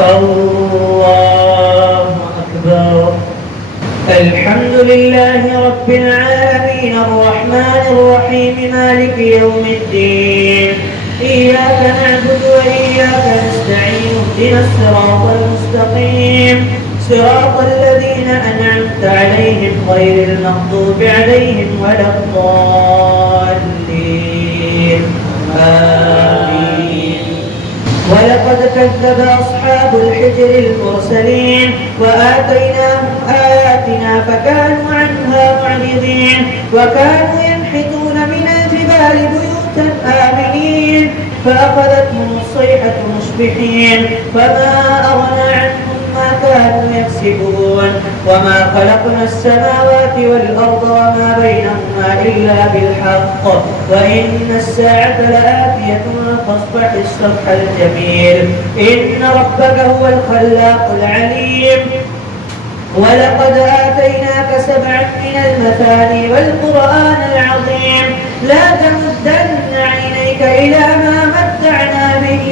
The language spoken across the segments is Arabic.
الله أكبر. الحمد لله رب العالمين الرحمن الرحيم مالك يوم الدين، إياك نعبد وإياك نستعين، اهدنا الصراط المستقيم صراط الذين أنعمت عليهم غير المغضوب عليهم ولا الضالين آمين. ولقد كذب أصحاب الحجر المرسلين وآتيناهم آياتنا فكانوا عنها معرضين، وكانوا ينحتون من الجبال بيوتا آمنين فأخذتهم الصيحة مصبحين فما أغنى عنهم ما كانوا يكسبون. وما خلقنا السماوات والأرض وما بينهما إلا بالحق وإن الساعة لآتية فاصفح الصفح الجميل إن ربك هو الخلاق العليم. ولقد آتيناك 7 من المثاني والقرآن العظيم لا تمدن عينيك إلى ما متعنا به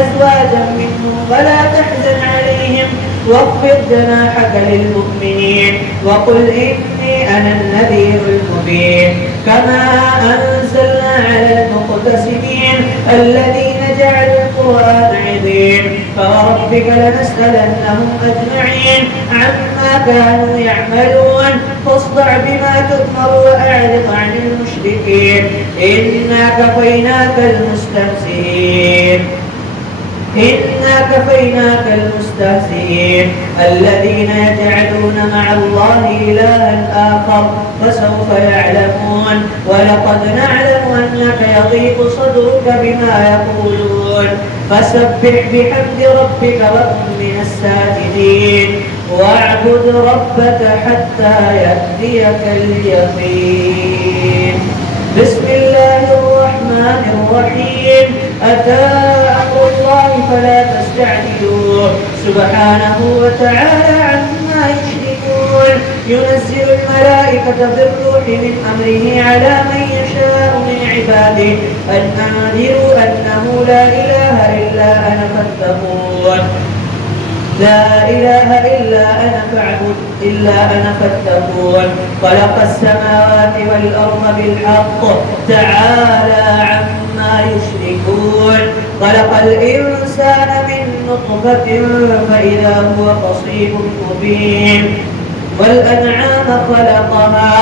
أزواجا منهم ولا تحزن عليهم واخفض جناحك للمؤمنين وقل إني أنا النذير المبين. كما أنزلنا على المقتسمين الذين جعلوا القرآن عظيم فوربك لنسألنهم أجمعين عما كانوا يعملون فاصدع بما تؤمر وأعرض عن المشركين إنا كفيناك المستهزئين. الذين يجعلون مع الله إلها آخر فسوف يعلمون. ولقد نعلم أنك يضيق صدرك بما يقولون فسبح بحمد ربك وكن من الساجدين واعبد ربك حتى يأتيك اليقين. بسم الله الرحمن الرحيم. أتى أمر الله فلا تستعجلوه سبحانه وتعالى عما يشركون. ينزل الملائكة بالروح من أمره على من يشاء من عباده أن أنذروا أنه لا إله إلا أنا فاتقون. لا إله إلا أنا فاتقون. خلق السماوات والأرض بالحق تعالى عما يشركون. خلق الإنسان من نطفة فإذا هو خصيم مبين. والأنعام خلقها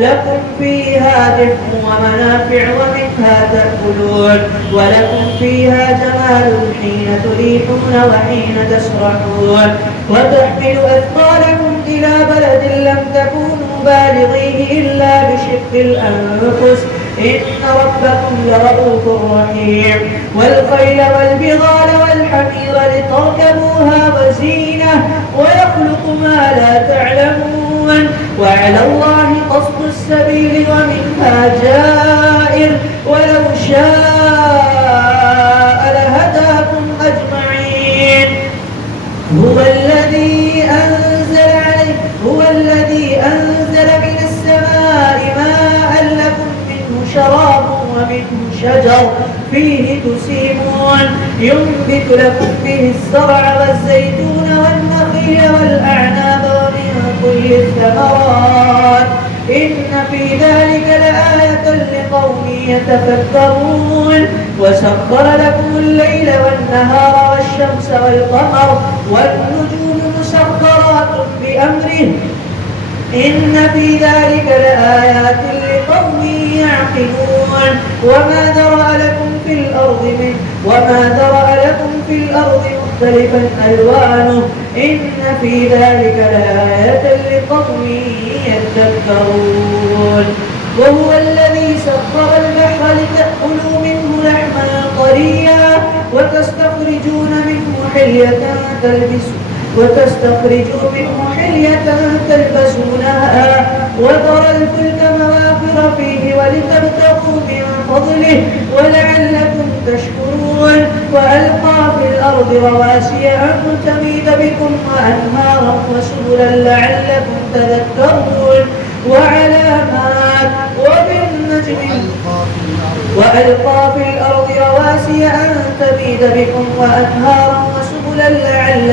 لكم فيها دفء ومنافع ومنها تأكلون ولكم فيها جمال حين تريحون وحين تسرحون وتحمل أثقالكم إلى بلد لم تكونوا بالغيه إلا بشق الأنفس إن ربكم لرؤوف رحيم. والخيل والبغال والحمير لتركبوها وزينة ويخلق ما لا تعلمون وعلى الله قصد السبيل ومنها جائر ولو شاء لهداكم أجمعين. هو الذي أنزل من السماء ماء لكم منه شراب ومنه شجر فيه تسيمون ينبت لكم به الزرع والزيتون والنخيل والأعناب ومن كل الثمرات إن في ذلك لآية لقوم يتفكرون. وسخر لكم الليل والنهار والشمس والقمر والنجوم مسخرات بأمره إن في ذلك لآيات لقوم يعقلون. وما ذرأ لكم في الأرض مختلفا ألوانه إن في ذلك لآية لقوم يتذكرون. وهو الذي سخر البحر لتأكلوا منه لحما طريا وتستخرجوا منه حلية تلبسونها وترى الفلك مواخر فيه ولتبتغوا من فضله ولعلكم تشكرون. وألقى في الأرض رواسي أن تميد بكم وأنهارا وسبلا لعلكم تذكرون وعلامات وبالنجم وألقى في الأرض رواسي أن تميد بكم وأنهارا وسبلا لعلكم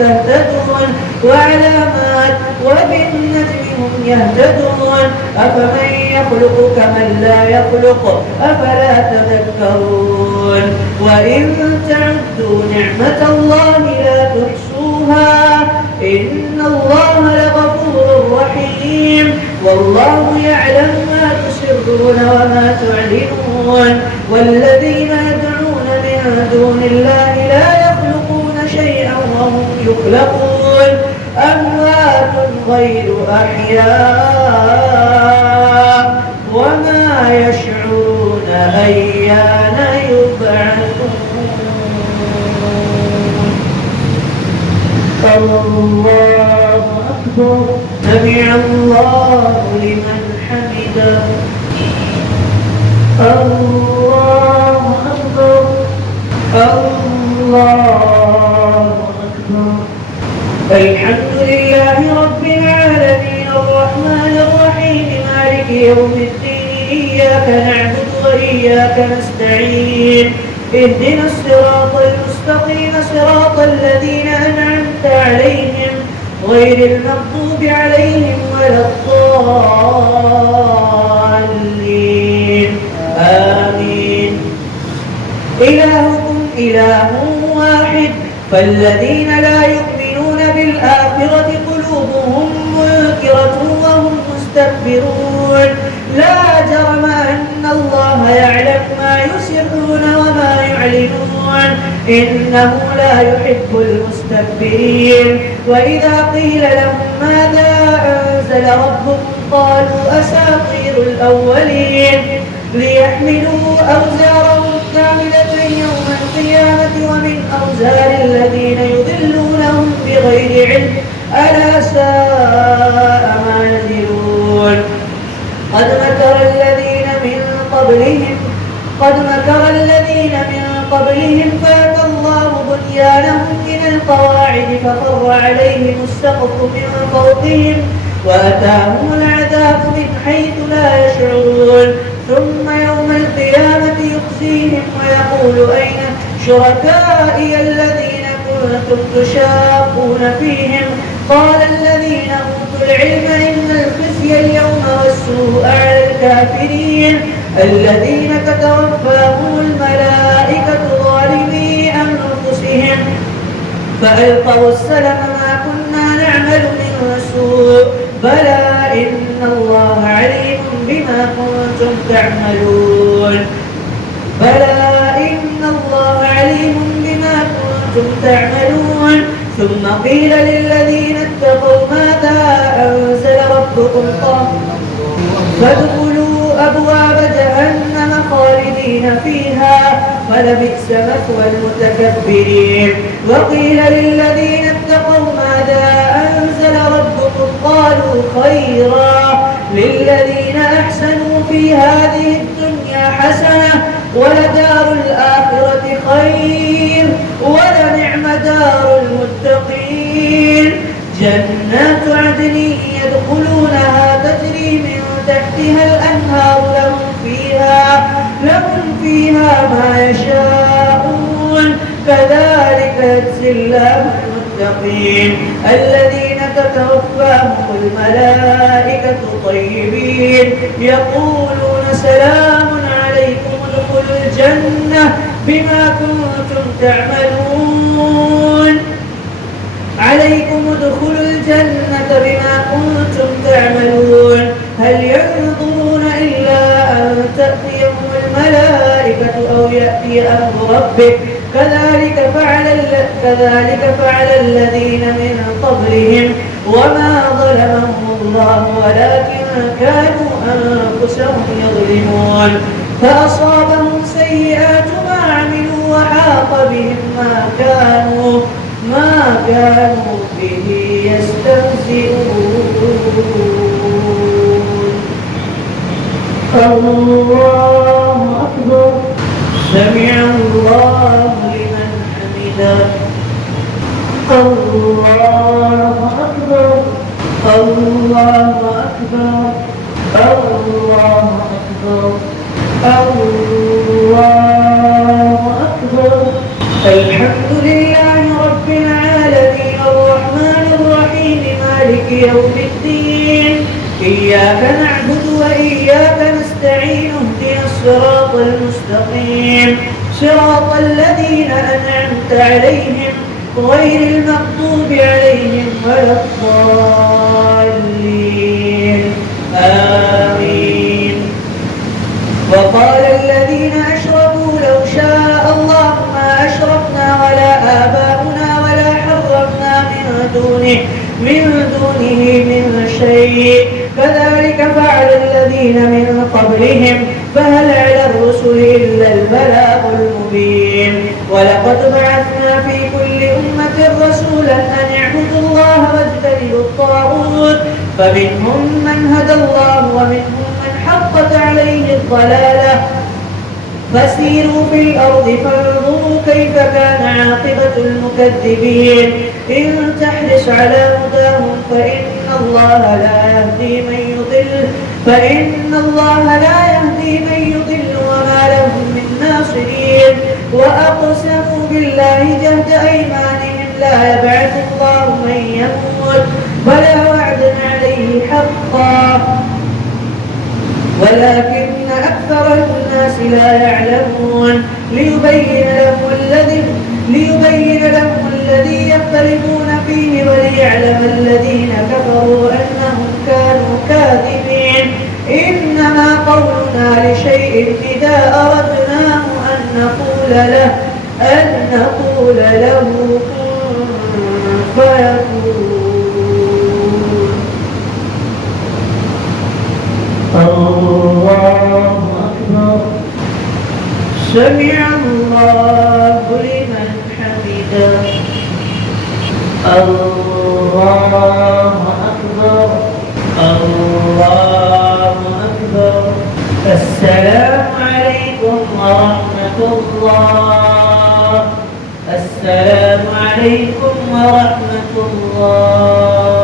تهتدون وعلامات وبالنجم هم يهتدون أفمن يخلق كمن لا يخلق أفلا تذكرون وإن تعدوا نعمة الله لا تحصوها إن الله لغفور رحيم والله يعلم ما تسرون وما تعلنون والذين يدعون من دون الله لا يخلقون شيئا وهم يخلقون أموات غير أحياء وما يشعرون أيان يبعثون الله أكبر سمع الله لمن حمده الله أكبر الله أكبر الحمد لله رب العالمين الرحمن الرحيم مالك يوم الدين إياك نعبد وإياك نستعين اهدنا الصراط المستقيم صراط الذين أنعمت عليهم غير المغضوب عليهم ولا الضالين آمين إلهكم إله واحد فالذين لا يؤمنون بالآخرة قلوبهم منكرة وهم مستكبرون لا جرم أن الله يعلم ما يسرون وما يعلنون إنه لا يحب المستكبرين وإذا قيل لهم ماذا أنزل ربكم قالوا أساطير الأولين ليحملوا أوزارهم كاملة يوم القيامة ومن أوزار الذين يضلونهم بغير علم ألا ساء ما يزرون قد مكر الذين من قبلهم فأتى الله بنيانهم من القواعد فخر عليهم السقف من فوقهم وأتاهم العذاب من حيث لا يشعرون ثم يوم القيامة يخزيهم ويقول أين شركائي الذين كنتم تشاقون فيهم قال الذين أوتوا العلم إن الخزي اليوم والسوء على الكافرين الذين تتوفاهم الملائكة ظالمي أنفسهم فألقوا السلم ما كنا نعمل من سوء بلى إن الله عليم بما كنتم تعملون بلى إن الله عليم بما كنتم تعملون ثم قيل للذين اتقوا ماذا أنزل ربكم فادخلوا أبواب جهنم خالدين فيها فلبئس مثوى المتكبرين وقيل للذين اتقوا ماذا أنزل ربكم قالوا خيرا للذين أحسنوا في هذه الدنيا حسنة ولدار الآخرة خير ولنعم دار المتقين جنات عدن يدخلونها تجري من تحتها الأنهار لهم فيها ما يشاءون كذلك يجزي الله المتقين الذين تتوفاهم الملائكة طيبين يقولون سلام عليكم ادخلوا الجنة بما كنتم تعملون عليكم ادخلوا الجنة بما كنتم تعملون هل ينظرون إلا أن تأتيهم الملائكة أو يأتي أمر ربك كذلك فعل الذين من قبلهم وما ظلمهم الله ولكن كانوا أنفسهم يظلمون فأصابهم سيئات ما عملوا وحاق بهم ما كانوا به يستهزئون الله أكبر سمع الله لمن حمده الله أكبر الله أكبر الله أكبر الله أكبر الحمد لله رب العالمين المستقيم صراط الذين أنعمت عليهم غير المغضوب عليهم ولا الضالين آمين. وقال الذين أشركوا لو شاء الله ما أشركنا ولا آباؤنا ولا حرمنا من دونه من شيء كذلك فعل الذين من قبلهم فهل على الرسل إلا البلاغ المبين. ولقد بعثنا في كل أمة رسولا أن اعبدوا الله واجتنبوا الطاغوت فمنهم من هدى الله ومنهم من حقت عليه الضلالة فسيروا في الأرض فانظروا كيف كان عاقبة المكذبين. إن تحرص على هداهم فإن الله لا يهدي من يضل وما لهم من ناصرين. وأقسموا بالله جهد أيمانهم لا يبعث الله من يموت بلى وعدا عليه حقا ولكن أكثر الناس لا يعلمون. ليبين لهم الذي يختلفون فيه وليعلم الذين كفروا أنهم كانوا كاذبين. إنما قولنا لشيء إذا أردناه أن نقول له كن فيكون. الله أكبر. سمع الله لمن حمده. الله أكبر. الله أكبر. السلام عليكم ورحمة الله. السلام عليكم ورحمة الله.